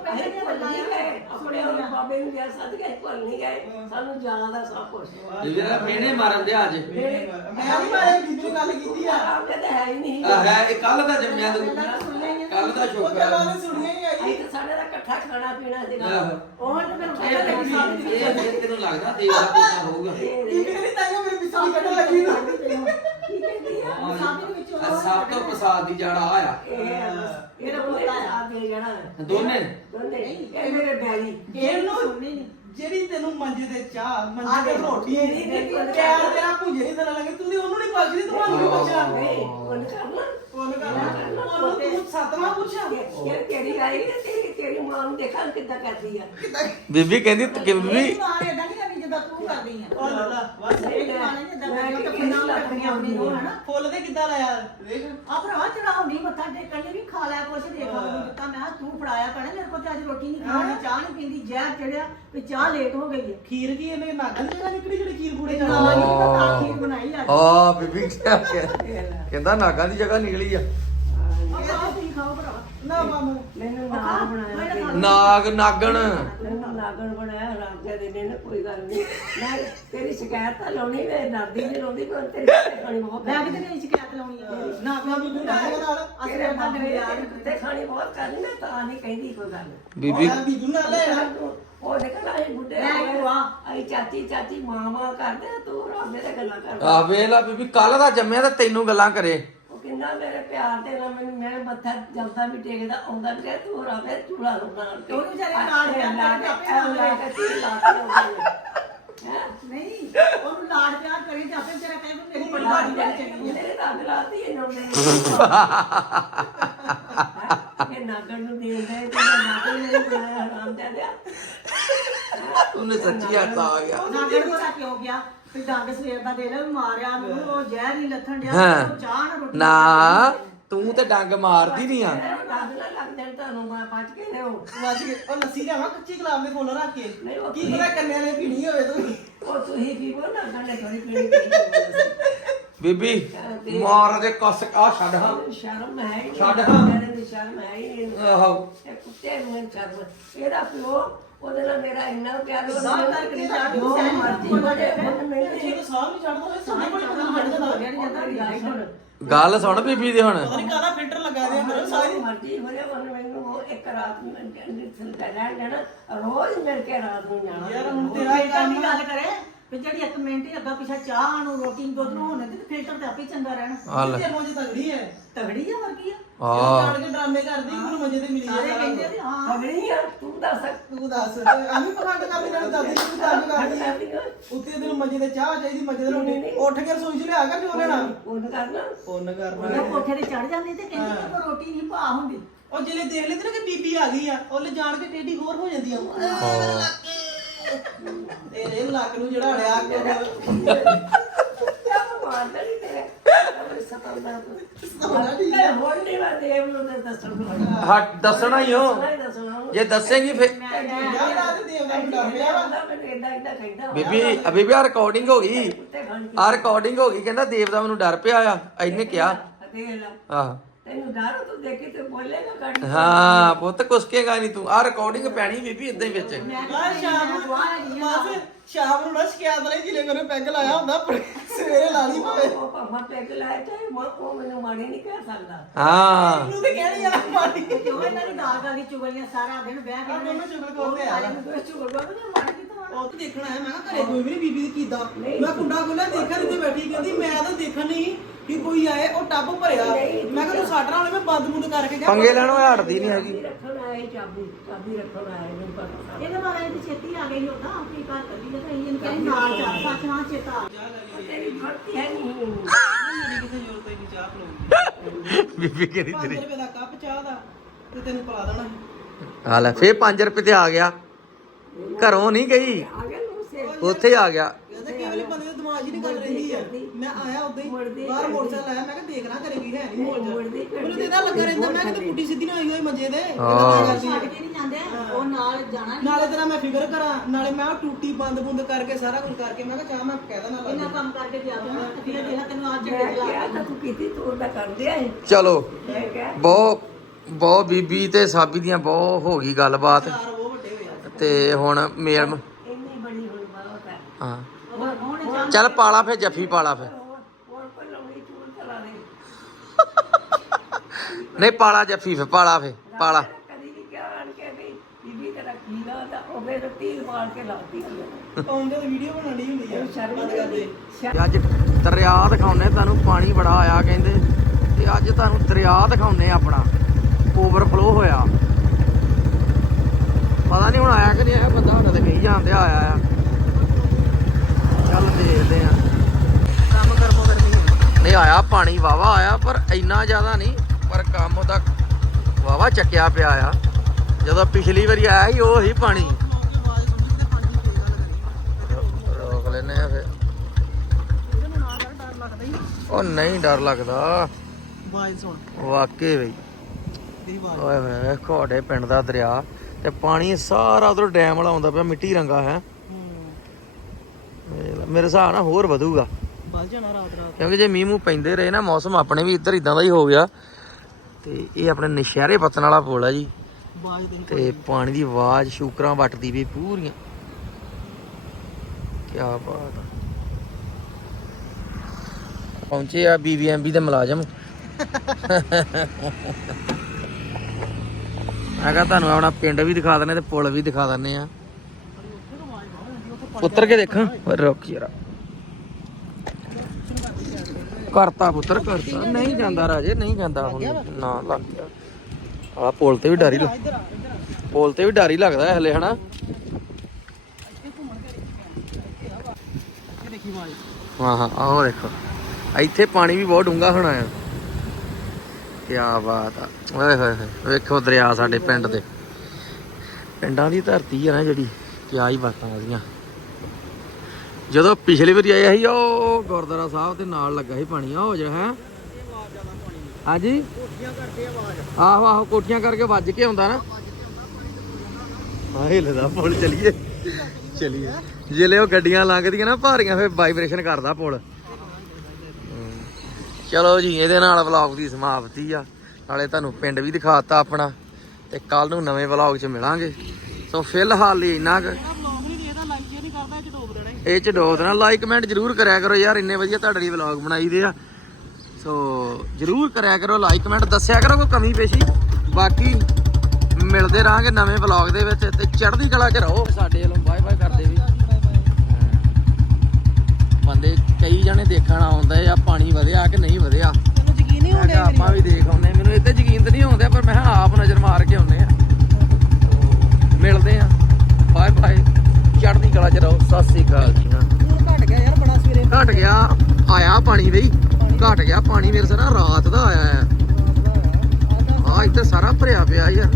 ਆਪਣੇ ਉਹ ਬਾਬੇ ਨੂੰ ਗਿਆ ਸੱਦ ਕੇ ਭੁੱਲ ਨਹੀਂ ਗਏ। ਸਾਨੂੰ ਯਾਦ ਆ ਸਭ ਕੁਝ ਜਿਹੜਾ ਮੇਨੇ ਮਾਰਨ ਦੇ ਅੱਜ। ਮੈਂ ਵੀ ਮਾਰੇ ਬੀਬੀ ਗੱਲ ਕੀਤੀ ਆ। ਆਪੇ ਤਾਂ ਹੈ ਹੀ ਨਹੀਂ। ਆ ਹੈ ਇਹ ਕੱਲ ਦਾ ਜੰਮਿਆ ਤੂੰ ਕੱਲ ਦਾ ਉਹ ਸ਼ੁਕਰ ਗੱਲਾਂ। ਨੇ ਸੁਣੀਆਂ ਹੀ ਆਈ ਅਸੀਂ ਤਾਂ ਸਾਡੇ ਦਾ ਇਕੱਠਾ ਖਾਣਾ ਪੀਣਾ ਸੀਗਾ ਆਹੋ। ਉਹ ਤਾਂ ਮੈਨੂੰ ਇਹ ਪਤਾ ਲੱਗੀ ਸਭ ਇਹ ਫਿਰ ਤੈਨੂੰ ਲੱਗਦਾ ਦੇਖ ਦਾ ਪੁੱਤਾ ਹੋਊਗਾ। ਬੀਬੀ ਨੇ ਤਾਈਓ ਮੇਰੇ ਪਿੱਛੇ ਨਹੀਂ ਕੱਢਣ ਲੱਗੀ ਨੂੰ। ਕੀ ਕਹਿੰਦੀ ਆ ਆਹ ਸਭ ਤੋਂ ਪ੍ਰਸਾਦ ਦੀ ਜੜ ਆ ਆ। ਇਹ ਮੇਰਾ ਪੁੱਤ ਆ। ਦੇ ਜਾਣਾ ਦੋਨੇ? ਦੋਨੇ। ਇਹ ਮੇਰੇ ਬੈਰੀ ਗੇਮ ਨੂੰ ਸੁਣਨੀ ਨਹੀਂ। ਜਿਹੜੀ ਤੈਨੂੰ ਮੰਜੇ ਤੇ ਚਾਹ ਮੰਜੇ ਤੇ ਰੋਟੀ ਪਿਆਰ ਤੇਰਾ ਭੁੰਜੇ ਨਹੀਂ ਤੇਰਾ ਲੱਗੇ। ਤੂੰ ਉਹਨੂੰ ਨਹੀਂ ਪੁੱਛਦੀ ਤੂੰ ਉਹਨੂੰ ਨਹੀਂ ਪੁੱਛਿਆ ਨਹੀਂ ਉਹਨ ਕਰਨਾ ਉਹਨੂੰ ਕਰਨਾ ਉਹਨੂੰ ਤੂੰ ਸਤਵਾਂ ਪੁੱਛਿਆ ਇਹ ਕਿਹੜੀ ਆਈ ਹੈ ਤੇਰੀ? ਤੇਰੀ ਮਾਂ ਨੂੰ ਦੇਖਾਂ ਕਿੱਦਾਂ ਕਰਦੀ ਆ। ਬੀਬੀ ਕਹਿੰਦੀ ਕਿ ਬੀਬੀ ਜਿੱਦਾਂ ਤੂੰ ਕਰਦੀ ਆ। ਉਹ ਲੱਲਾ ਬਸ। ਇਹ ਮਾਂ ਨੇ ਜਿੱਦਾਂ ਕਰਦੀ ਆ ਕਿੰਨਾ ਰੱਖਣੀ ਆਪਣੀ ਨੂੰ ਹਨਾ। ਫੁੱਲ ਦੇ ਕਿੱਦਾਂ ਲਾਇਆ? ਦੇਖ ਆ ਭਰਾ ਚੜਾਉਣੀ ਮੱਥਾ ਟੇਕਣ ਲਈ ਵੀ ਖਾ ਲਿਆ ਕੁਛ ਦੇਖ ਮੈਨੂੰ ਦਿੱਤਾ। ਮੈਂ ਕਿਹਾ ਤੂੰ ਫੜਾਇਆ ਭੈਣੇ ਮੇਰੇ ਕੋਲ ਤੇ ਅੱਜ ਰੋਟੀ ਨਹੀਂ ਖਾਣੀ ਚਾਹ ਨਹੀਂ ਪੀਂਦੀ ਜ਼ਹਿਰ ਚੜਿਆ ਤੇ ਚਾਹ ਲੇਟ ਹੋ ਗਈ ਹੈ ਖੀਰ ਕੀ ਇਹਨੇ ਨਾਗਨ ਜਗ੍ਹਾ ਨਿਕਲੀ ਜਿਹੜੀ ਖੀਰ ਪੂੜੇ ਨਾ ਜਾਣਾ ਜੀ ਮੈਂ ਤਾਂ ਖੀਰ ਬਣਾਈ ਅੱਜ। ਆ ਬੀਬੀ ਕਿਹਾ ਕਹਿੰਦਾ ਨਾਗਾਂ ਦੀ ਜਗ੍ਹਾ ਨਿਕਲੀ ਆ। ਨਾ ਮਾਮਾ। ਮੈਨੂੰ ਨਾਗ ਬਣਾਇਆ ਨਾਗ ਨਾਗਣ। ਮੈਨੂੰ ਨਾਗਣ ਬਣਾਇਆ ਰਾਜਾ ਦੇ ਨੇ ਕੋਈ ਗੱਲ ਨਹੀਂ। ਮੈਂ ਤੇਰੀ ਸ਼ਿਕਾਇਤ ਤਾਂ ਲਾਉਣੀ ਵੇ ਡਰਦੀ ਨਹੀਂ ਲਾਉਂਦੀ ਪਰ ਤੇਰੀ ਕੁੱਤੇ ਖਾਣੀ ਬਹੁਤ ਮੈਂ ਕਿਤੇ ਨਹੀਂ ਸ਼ਿਕਾਇਤ ਲਾਉਣੀ ਨਾ ਨਾ ਬੀਬੀ ਨਾਲ ਨਾਲ ਅਸਲ ਵਿੱਚ ਤਾਂ ਮੇਰੇ ਯਾਰ ਕੁੱਤੇ ਖਾਣੀ ਬਹੁਤ ਕਰਨੀ ਮੈਂ ਤਾਂ ਨਹੀਂ ਕਹਿੰਦੀ ਕੋਈ ਗੱਲ। ਬੀਬੀ। ਉਹ ਬੀਬੀ ਨਾਲ ਲੈਣਾ ਉਹ ਦੇਖਣਾ ਇਹ ਬੁੱਢੇ ਲੈ ਹੋ ਗਏ। ਭੂਆ। ਅਸੀਂ ਚਾਚੀ ਚਾਚੀ ਮਾਂ ਮਾਂ ਕਰਦੇ ਤੂੰ ਰਾਮੇ ਦੇ ਗੱਲਾਂ ਕਰਦਾ। ਆ ਵੇਲਾ ਬੀਬੀ ਕੱਲ ਦਾ ਜੰਮਿਆ ਤੇ ਤੈਨੂੰ ਗੱਲਾਂ ਕਰੇ। ਕਿੰਨਾ ਮੇਰੇ ਪਿਆਰ ਦੇ ਨਾਲ ਮੈਨੂੰ ਮੇਰੇ ਮੱਥਾ ਜਾਂਦਾ ਵੀ ਟੇਕਦਾ ਆਉਂਦਾ ਵੀ ਰਿਹਾ, ਤੂੰ ਰਾਮੇ ਚੂੜਾ ਲਾਉਣਾ ਉਹਨੂੰ ਵਿਚਾਰੇ ਨਾਲ ਪਿਆਰ ਕਰਕੇ ਆਪੇ ਆਪੇ ਲਾ ਕੇ ਤੀ ਲਾ ਕੇ ਆਉਂਦੇ ਹੈ ਨਹੀਂ ਉਹਨੂੰ ਲਾਡ ਪਿਆਰ ਕਰੀ ਤੇ ਆਪੇ ਤੇਰਾ ਕਹੇ ਵੀ ਮੇਰੀ ਬੜੀ ਬਾੜੀ ਬਣ ਚੱਲੀ ਹੈ ਮੇਰੇ ਰੰਗ ਲਾਤੀ ਇਹਨਾਂ ਨੇ ਇਹ ਨਾਗਣ ਨੂੰ ਦੇ ਦੇ ਤੇ ਨਾਗਣ ਨੂੰ ਬੜਾ ਹਰਾਮ ਦੇ ਦਿਆ ਉਹਨੇ ਸੱਚੀ ਹੱਥ ਆ ਗਿਆ। ਨਾਗੜ ਪਤਾ ਕਿਉਂ ਗਿਆ? ਵੀ ਡੰਗ ਸਵੇਰ ਦਾ ਦੇ ਲੈ ਮਾਰਿਆ ਮੈਨੂੰ ਉਹ ਜ਼ਹਿਰ ਹੀ ਲੱਥਣ ਡਿਆ ਹਾਂ। ਉਹ ਚਾਹ ਨਾ ਰੋਟੀ ਨਾ ਤੂੰ ਤੇ ਡੰਗ ਮਾਰਦੀ ਨਹੀਂ ਆ। ਦੱਸ ਨਾ ਲੱਗ ਜਾਣ ਤੁਹਾਨੂੰ ਮੈਂ ਬਚ ਕੇ ਨੇ ਉਹ ਵੱਜ ਕੇ ਉਹ ਲੱਸੀ ਲਿਆਵਾਂ ਕੱਚੀ ਗੁਲਾਬ ਦੇ ਫੁੱਲ ਰੱਖ ਕੇ। ਨਹੀਂ ਉਹ ਕੀ ਪਤਾ ਕੰਨਿਆਂ ਨੇ ਪੀਣੀ ਹੋਵੇ ਤੂੰ। ਉਹ ਤੁਸੀਂ ਪੀਵੋ ਨਾ ਗੰਨੇ ਥੋੜੀ ਪੀਣੀ ਚਾਹੀਦੀ ਬੀਬੀ ਮਾਰ ਦੇ ਕਸ ਆ ਛੱਡ ਹਾਂ। ਸ਼ਰਮ ਹੈ ਹੀ ਨਹੀਂ। ਛੱਡ ਹਾਂ। ਮੇਰੇ ਦੀ ਸ਼ਰਮ ਹੈ ਹੀ ਨਹੀਂ। ਆਹੋ। ਇਹ ਕੁੱਤੇ ਨੂੰ ਨਹੀਂ ਸ਼ਰਮ ਇਹਦਾ ਪਿਓ ਉਹਦੇ ਨਾਲ ਮੇਰਾ ਇੰਨਾ ਪਿਆਰ ਉਹ ਸਾਹ ਕਰਕੇ ਜਾ ਕੇ ਜੋ ਸਹਿਣ ਮਰਜ਼ੀ ਹੋ ਜਾਏ ਉਹਨੇ ਮੇਰੇ ਜੇ ਤਾਂ ਸਾਹ ਵੀ ਚੜਦਾ ਹੋਵੇ ਸਾਹ ਬੜੀ ਬੜੀ ਹਟ ਜਾਂਦਾ ਗੱਲ ਸੁਣ ਬੀਬੀ ਦੇ ਹੁਣ। ਪਤਾ ਨਹੀਂ ਕਾਹਦਾ ਫਿਲਟਰ ਲਗਾ ਦਿਆ ਕਰੋ ਸਾਰੀ ਜੋ ਮਰਜ਼ੀ ਹੋ ਜਾਏ ਉਹਨੇ ਮੈਨੂੰ ਉਹ ਇੱਕ ਰਾਤ ਨੂੰ ਰਹਿਣ ਜਾਣਾ ਰੋਜ਼ ਮਿਲ ਕੇ ਰਾਤ ਨੂੰ ਜਾਣਾ। ਯਾਰ ਹੁਣ ਤੇਰਾ ਹੀ ਫਿਲਟਰ ਕੰਮ ਦੀ ਗੱਲ ਕਰੇ। ਵੀ ਜਿਹੜੀ ਇੱਕ ਮਿੰਟ ਹੀ ਅੱਗਾ ਪਿਛਾ ਚਾਹ ਨੂੰ ਰੋਟੀ ਨੂੰ ਦੁੱਧ ਨੂੰ ਹੋਣੇ ਤੇ ਫਿਲਟਰ ਤੇ ਆਪੇ ਚੰਗਾ ਰਹਿਣਾ। ਆ ਲੈ। ਤੇ ਮੋਜ ਤਗੜੀ ਹੈ। ਤਗੜੀ ਆ ਵਰਗੀ ਆ? ਆ ਜਾਣ ਕੇ ਡਰਾਮੇ ਕਰਦੀ ਮੈਨੂੰ ਮਜੇ ਤੇ ਮਿਲੀ ਸਾਰੇ ਜਾਂਦਾ। ਕਹਿੰਦੇ ਵੀ ਹਾਂ। ਅਗਲੀ ਆ ਤੂੰ ਦੱਸ। ਤੂੰ ਦੱਸ। ਆਮੀ ਪਖੰਡ ਕਰਦੀ ਨਾਲ ਦਾਦੀ ਨੂੰ ਤੰਗ ਕਰਦੀ। ਆ। ਉੱਤੇ ਤੈਨੂੰ ਮਜੇ ਤੇ ਚਾਹ ਚਾਹੀਦੀ ਮਜੇ ਤੇ ਰੋਟੀ। ਉੱਠ ਕੇ ਰਸੋਈ ਚ ਲਿਆ ਕੇ ਜੋ ਲੈਣਾ ਉਹਨੂੰ ਕਰਨਾ। ਫੋਨ ਕਰਨਾ। ਉਹ ਕੋਠੇ ਤੇ ਚੜ ਜਾਂਦੀ ਤੇ ਕਹਿੰਦੀ ਕਿ ਰੋਟੀ ਨਹੀਂ ਭਾ ਹੁੰਦੀ। ਉਹ ਜਿਹੜੇ ਦੇਖ ਲੈਂਦੇ ਨਾ ਕਿ ਬੀਬੀ ਆ ਗਈ ਆ। ਉਹਲੇ ਜਾਣ ਕੇ ਟੇਢੀ ਹੋਰ ਹੋ ਜਾਂਦੀ ਆ। ਤੇਰੇ ਲੱਕ ਨੂੰ ਜਿਹੜਾ ਅੜਿਆ ਕੇ ਕਿਆ ਮਾਰਦਾ ਨਹੀਂ ਤੇਰੇ ਸਤਾਉਂਦਾ ਤੂੰ ਮੈਂ ਹੋਰ ਨਹੀਂ ਮੈਂ ਦੇਵ ਨੂੰ ਤੇ ਦੱਸਣ ਨੂੰ ਹਾਂ ਦੱਸਣਾ ਹੀ ਹੋ ਨਹੀਂ ਜੇ ਦੱਸੇਗੀ ਫੇ ਯਾਰ ਰਾਤ ਦੇਵ ਦਾ ਡਰ ਪਿਆ ਵਾ ਮੈਨੂੰ ਇਦਾਂ ਇਦਾਂ ਕਹਿੰਦਾ ਬੀਬੀ ਬੀਬੀ ਆ ਰਿਕਾਰਡਿੰਗ ਹੋ ਗਈ। ਆ ਰਿਕਾਰਡਿੰਗ ਹੋ ਗਈ ਕਹਿੰਦਾ ਦੇਵ ਦਾ ਮੈਨੂੰ ਡਰ ਪਿਆ ਆ ਇਹਨੇ ਕਿਹਾ। ਆਹ। ਤੈਨੂੰ ਡਰ ਤੂੰ ਦੇਖੀ ਤੇ ਬੋਲੇਗਾ ਕੱਢ ਹਾਂ ਪੁੱਤ ਕੁਸਕੇਗਾ ਨਹੀਂ ਤੂੰ। ਆ ਰਿਕਾਰਡਿੰਗ ਪੈਣੀ ਬੀਬੀ ਇਦਾਂ ਹੀ ਵਿੱਚ। ਆ ਸ਼ਾਮ ਨੂੰ ਬਸ। ਸ਼ਾਮ ਨੂੰ ਨਾ ਸ਼ਿਕਾਇਤ ਲਈ ਜਿਲੇ ਕੋਨੇ ਪੈਗ ਲਾਇਆ ਹੁੰਦਾ ਪਰ ਸਵੇਰੇ ਲਾ ਲਈ ਭਾਵੇਂ। ਉਹ ਪਾਪਾ ਪੈਗ ਲਾਇਆ ਤੇ ਉਹ ਮੈਨੂੰ ਮਾੜੀ ਨਹੀਂ ਕਹਿ ਸਕਦਾ। ਹਾਂ। ਤੂੰ ਤੇ ਕਹਿਣੀ ਆ ਮਾੜੀ। ਕਿਉਂ ਇਹਨਾਂ ਦੀ ਦਾਲ ਵਾਲੀ ਚੁਗਲੀਆਂ ਸਾਰਾ ਦਿਨ ਬਹਿ ਕੇ ਆਪਾਂ ਨੂੰ ਚੁਗਲ ਕਰਦੇ ਆ। ਉਹ ਚੁਗਲ ਕਰਦੇ ਉਹ ਤੇ ਦੇਖਣਾ ਹੈ ਮੈਂ ਘਰੇ ਕੋਈ ਵੀ ਨਹੀਂ ਬੀਬੀ ਦੀ ਕੀਦਾ ਮੈਂ ਕੁੰਡਾ ਖੋਲਿਆ ਦੇਖਿਆ ਤੇ ਬੈਠੀ ਕਹਿੰਦੀ ਮੈਂ ਤਾਂ ਦੇਖਣ ਨਹੀਂ ਕਿ ਕੋਈ ਆਏ ਉਹ ਟੱਬ ਭਰਿਆ। ਮੈਂ ਕਿਹਾ ਤੂੰ ਸਾਡੇ ਨਾਲ ਮੈਂ ਬੰਦ ਬੁੰਦ ਕਰਕੇ ਜਾ ਪੰਗੇ ਲੈਣੋਂ ਹਟਦੀ ਨਹੀਂ ਹੈਗੀ। ਰੱਖਣ ਆਏ ਚਾਬੀ ਚਾਬੀ ਰੱਖਣ ਆਏ ਨੂੰ ਪਤਾ। ਇਹਦੇ ਬਾਰੇ ਤੇ ਛੇਤੀ ਆ ਗਈ ਉਹਦਾ ਆਪਣੀ ਘਰ ਕੱਲੀ ਤੇ ਅਸੀਂ ਇਹਨੂੰ ਕਹਿੰਦੇ ਨਾਲ ਚਾਰ ਸੱਚ ਨਾਲ ਚੇਤਾ ਆ ਗਿਆ। ਤੇਰੀ ਭਰਤੀ ਹੈ ਨਹੀਂ ਮੇਰੀ ਕਿਸੇ ਜ਼ਰੂਰਤ ਹੀ ਨਹੀਂ ਚਾਹ ਪਲਾਉਣ ਬੀਬੀ ਕਹਿੰਦੀ 5 ਰੁਪਏ ਦਾ ਕੱਪ ਚਾਹ ਦਾ ਤੇ ਤੈਨੂੰ ਪਿਲਾ ਦੇਣਾ। ਆ ਲੈ ਫੇ 5 ਰੁਪਏ ਤੇ ਆ ਗਿਆ। ਘਰੋਂ ਨਹੀਂ ਗਈ। ਉੱਥੇ ਆ ਗਿਆ। ਕਹਿੰਦਾ ਕੇਵਲ ਬੰਦੇ ਦੇ ਦਿਮਾਗ 'ਚ ਨਹੀਂ ਗੱਲ ਰਹਿੰਦੀ ਆ। ਮੈਂ ਆਇਆ ਉਦਾਂ ਹੀ ਬਾਹਰ ਮੋਟਰਸਾਈਕਲ ਆਇਆ ਮੈਂ ਕਿਹਾ ਦੇਖਣਾ ਕਰੇ ਵੀ ਹੈ ਨਹੀਂ ਮੋਟਰਸਾਈਕਲ। ਮੈਨੂੰ ਤੇ ਇਹਦਾ ਲੱਗਾ ਰਹਿੰਦਾ ਮੈਂ ਕਿਤੇ ਪੁੱਟੀ ਸਿੱਧੀ ਨਾ ਹੋਈ ਹੋਈ ਮੰਜੇ ਦੇ ਛੱਡ ਕੇ ਨਹੀਂ ਜਾਂਦੇ ਉਹ ਨਾਲ ਜਾਣਾ ਨੀ। ਨਾਲੇ ਤੇਰਾ ਮੈਂ ਫਿਕਰ ਕਰਾਂ ਨਾਲੇ ਮੈਂ ਉਹ ਟੂਟੀ ਬੰਦ ਬੁੰਦ ਕਰਕੇ ਸਾਰਾ ਕੁਝ ਕਰਕੇ ਮੈਂ ਕਿਹਾ ਚਾਹ ਮੈਂ ਕਹਿਦਾ ਨਾ ਇੰਨਾ ਕੰਮ ਕਰਕੇ ਗਿਆ ਤੂੰ ਅਖੀਰ ਦੇਖ ਤੈਨੂੰ ਆ ਮੈਂ ਝੰਡੇ ਲਾ ਕਿਹਾ ਤਾਂ ਤੂੰ ਕੀਤੀ ਤੂੰ ਉਹਦਾ ਕਰਦੇ ਆਏ ਚਲੋ। ਬਹੁਤ ਬਹੁਤ ਬੀਬੀ ਤੇ ਸਾਬੀ ਦੀਆਂ ਬਹੁਤ ਹੋ ਗਈ ਗੱਲਬਾਤ। ਆ। ਤੇ ਹੁਣ ਮੇਲ ਇੰਨੀ ਬੜੀ ਹੁਣ ਬਾਤ ਹੈ ਹਾਂ। ਚੱਲ ਪਾਲਾ ਫੇ ਜੱਫੀ ਪਾਲਾ ਫੇ ਨਹੀਂ, ਪਾਲਾ ਜੱਫੀ ਫੇ ਪਾਲਾ ਫੇ ਪਾਲਾ। ਕਦੀ ਵੀ ਕਿਹਾ ਆਣ ਕੇ ਵੀ ਬੀਬੀ ਤੇਰਾ ਕੀ ਲਾ ਤਾਂ ਉਹ ਫਿਰ ਤੀਰ ਮਾਰ ਕੇ ਲਾਤੀ ਆਉਂਦੇ ਵੀਡੀਓ ਬਣਾਉਣੀ ਹੁੰਦੀ ਆ ਸ਼ਰਮ ਬੰਦ ਅੱਜ ਦਰਿਆ ਦਿਖਾਉਨੇ ਤੁਹਾਨੂੰ ਪਾਣੀ ਬੜਾ ਆਇਆ ਕਹਿੰਦੇ। ਤੇ ਅੱਜ ਤੁਹਾਨੂੰ ਦਰਿਆ ਦਿਖਾਉਨੇ ਆਪਣਾ। ਓਵਰਫਲੋ ਹੋਇਆ। ਪਤਾ ਨਹੀਂ ਹੁਣ ਆਇਆ ਕਿ ਨਹੀਂ ਆਇਆ, ਬੰਦਾ ਹੁਣ ਤੇ ਕਹੀ ਜਾਂਦੇ ਆਇਆ ਆ। ਦੇਖਦੇ ਆ। ਕੰਮ ਕਰਮੋ ਕਰਨੀ ਨਹੀਂ ਆਇਆ ਪਾਣੀ ਵਾਵਾ ਆਇਆ ਪਰ ਇੰਨਾ ਜ਼ਿਆਦਾ ਨਹੀਂ ਪਰ ਕੰਮ ਉਹਦਾ ਵਾਵਾ ਚੱਕਿਆ ਪਿਆ ਆ। ਜਦੋਂ ਪਿਛਲੀ ਵਾਰੀ ਆਇਆ ਸੀ ਉਹ ਹੀ ਪਾਣੀ। ਰੋਕ ਲੈਨੇ ਆ ਫੇ ਉਹ ਨਹੀਂ ਡਰ ਲੱਗਦਾ। ਆਵਾਜ਼ ਸੁਣ। ਵਾਕਈ ਬਈ। ਓਏ ਹੋਏ ਘੋੜੇ ਪਿੰਡ ਦਾ ਦਰਿਆ ਤੇ ਪਾਣੀ ਸਾਰਾ ਉਧਰ ਡੈਮ ਵਾਲਾ ਆਉਂਦਾ ਪਿਆ ਮਿੱਟੀ ਰੰਗਾ ਹੈ। ਮੇਰੇ ਹਿਸਾਬ ਨਾਲ ਹੋਰ ਵਧੂਗਾ। ਬਸ ਜਾਣਾ ਰਾਤ ਰਾਤ। ਕਿਉਂਕਿ ਜੇ ਮੀਂਹ ਮੂੰਹ ਪੈਂਦੇ ਰਹੇ ਨਾ ਮੌਸਮ ਆਪਣੇ ਵੀ ਇੱਧਰ ਇਦਾਂ ਦਾ ਹੀ ਹੋ ਗਿਆ। ਤੇ ਇਹ ਆਪਣੇ ਨਸ਼ਹਿਰੇ ਪੱਤਨ ਵਾਲਾ ਪੁਲ ਆ ਜੀ। ਤੇ ਪਾਣੀ ਦੀ ਆਵਾਜ਼ ਸ਼ੂਕਰਾਂ ਵੱਟਦੀ ਵੀ ਪੂਰੀਆਂ। ਕੀ ਬਾਤ ਪਹੁੰਚੇ ਆ ਬੀਬੀਐਮਬੀ ਦੇ ਮੁਲਾਜ਼ਮ। ਕਿਹਾ ਤੁਹਾਨੂੰ ਆਪਣਾ ਪਿੰਡ ਵੀ ਦਿਖਾ ਦਿੰਨੇ ਤੇ ਪੁਲ ਵੀ ਦਿਖਾ ਦਿੰਨੇ ਆ। ਉਤਰ ਕੇ ਦੇਖਾਂ। ਰੁਕ ਜਰਾ ਕਰਤਾ ਪੁੱਤਰ, ਕਰਤਾ। ਨਹੀਂ ਜਾਂਦਾ ਰਾਜੇ, ਨਹੀਂ ਜਾਂਦਾ ਹੁਣ। ਨਾ ਲੱਗ ਗਿਆ। ਆ ਪੁਲ ਤੇ ਵੀ ਡਰ ਹੀ ਲੱਗ ਪੁਲ ਤੇ ਵੀ ਡਰ ਹੀ ਲੱਗਦਾ ਹਲੇ, ਹਨਾ? ਹਾਂ ਹਾਂ, ਆਹ ਦੇਖੋ। ਇੱਥੇ ਪਾਣੀ ਵੀ ਬਹੁਤ ਡੂੰਘਾ ਹੋਣਾ ਆ। ਕੀ ਬਾਤ ਆ। ਓਏ ਹੋਏ, ਵੇਖੋ ਦਰਿਆ ਸਾਡੇ ਪਿੰਡ ਦੇ। ਪਿੰਡਾਂ ਦੀ ਧਰਤੀ ਆ ਨਾ ਜਿਹੜੀ, ਕਿਆ ਹੀ ਬਾਤਾਂ ਉਹਦੀਆਂ। ਜਦੋਂ ਪਿਛਲੀ ਵਾਰੀ ਆਇਆ ਸੀ, ਉਹ ਗੁਰਦੁਆਰਾ ਸਾਹਿਬ ਦੇ ਨਾਲ ਲੱਗਾ ਸੀ ਪਾਣੀ ਆ ਹੋ ਜਾ ਹੈ। ਹਾਂਜੀ? ਕੋਠੀਆਂ ਕਰਦੇ ਆਵਾਜ਼ ਆਹੋ ਆਹੋ, ਕੋਠੀਆਂ ਕਰਕੇ ਵੱਜ ਕੇ ਆਉਂਦਾ ਨਾ। ਆਹ ਹਿੱਲਦਾ ਪੁਲ, ਚਲੀਏ। ਚਲੀਏ। ਜਿਲੇ ਉਹ ਗੱਡੀਆਂ ਲੰਘਦੀਆਂ ਨਾ, ਭਾਰੀਆਂ ਫੇ ਵਾਈਬ੍ਰੇਸ਼ਨ ਕਰਦਾ ਪੁਲ। ਚਲੋ ਜੀ, ਇਹਦੇ ਨਾਲ ਵਲੌਗ ਦੀ ਸਮਾਪਤੀ ਆ। ਨਾਲੇ ਤੁਹਾਨੂੰ ਪਿੰਡ ਵੀ ਦਿਖਾਤਾ ਆਪਣਾ, ਤੇ ਕੱਲ ਨੂੰ ਨਵੇਂ ਵਲੌਗ 'ਚ ਮਿਲਾਂਗੇ। ਸੋ ਫਿਲਹਾਲ ਲਈ ਇੰਨਾ ਕੁ ਜਿਹੜਾ ਵਲੌਗ ਨਹੀਂ ਦੇਖਦਾ ਲਾਈਕ ਜੇ ਨਹੀਂ ਕਰਦਾ ਇਹ ਚ ਡੋਬ ਦੇਣਾ ਇਹ ਚ ਡੋਬ ਦੇਣਾ ਲਾਈਕ ਕਮੈਂਟ ਜਰੂਰ ਕਰਿਆ ਕਰੋ ਯਾਰ ਇੰਨੇ ਵਧੀਆ ਤੁਹਾਡੇ ਲਈ ਵਲੌਗ ਬਣਾਈ ਦੇ ਆ। ਸੋ ਜਰੂਰ ਕਰਿਆ ਕਰੋ ਲਾਈਕ ਕਮੈਂਟ ਦੱਸਿਆ ਕਰੋ ਕੋਈ ਕਮੀ ਪੇਸ਼ੀ। ਬਾਕੀ ਮਿਲਦੇ ਰਾਂਗੇ ਨਵੇਂ ਵਲੌਗ ਦੇ ਵਿੱਚ ਤੇ ਚੜ੍ਹਦੀ ਕਲਾ 'ਚ ਰਹੋ। ਸਾਡੇ ਵੱਲੋਂ ਬਾਏ ਬਾਏ ਕਰਦੇ ਵੀ। ਬੰਦੇ ਕਈ ਜਣੇ ਦੇਖਣ ਆਉਂਦੇ ਆ ਪਾਣੀ ਵਧਿਆ ਕਿ ਨਹੀਂ ਵਧਿਆ? ਤੈਨੂੰ ਯਕੀਨ ਨਹੀਂ ਮੈਂ ਕਿਹਾ ਆਪਾਂ ਵੀ ਦੇਖ ਆਉਂਦੇ ਮੈਨੂੰ ਇੱਥੇ ਯਕੀਨ ਤਾਂ ਨਹੀਂ ਆਉਂਦਾ ਪਰ ਮੈਂ ਕਿਹਾ ਆਪ ਨਜ਼ਰ ਮਾਰ ਕੇ ਆਉਂਦੇ ਆ ਮਿਲਦੇ ਆ ਬਾਏ ਬਾਏ ਚੜ੍ਹਦੀ ਕਲਾ 'ਚ ਰਹੋ। ਸਤਿ ਸ੍ਰੀ ਅਕਾਲ ਜੀ। ਹਾਂ। ਘਟ ਗਿਆ ਯਾਰ ਬੜਾ ਸਵੇਰੇ। ਘਟ ਗਿਆ। ਆਇਆ ਪਾਣੀ ਬਈ। ਘਟ ਗਿਆ ਪਾਣੀ ਮੇਰੇ ਸਾਰਾ ਰਾਤ ਦਾ ਆਇਆ ਹੈ ਆ ਇੱਥੇ ਸਾਰਾ ਭਰਿਆ ਪਿਆ ਯਾਰ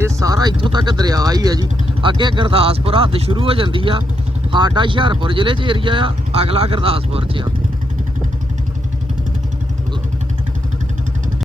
ਇਹ ਸਾਰਾ ਇੱਥੋਂ ਤੱਕ ਦਰਿਆ ਹੀ ਹੈ ਜੀ। ਅੱਗੇ ਗੁਰਦਾਸਪੁਰ ਹੱਦ ਸ਼ੁਰੂ ਹੋ ਜਾਂਦੀ ਆ। ਸਾਡਾ ਹੁਸ਼ਿਆਰਪੁਰ ਜ਼ਿਲ੍ਹੇ 'ਚ ਏਰੀਆ ਆ। ਅਗਲਾ ਗੁਰਦਾਸਪੁਰ 'ਚ ਆ।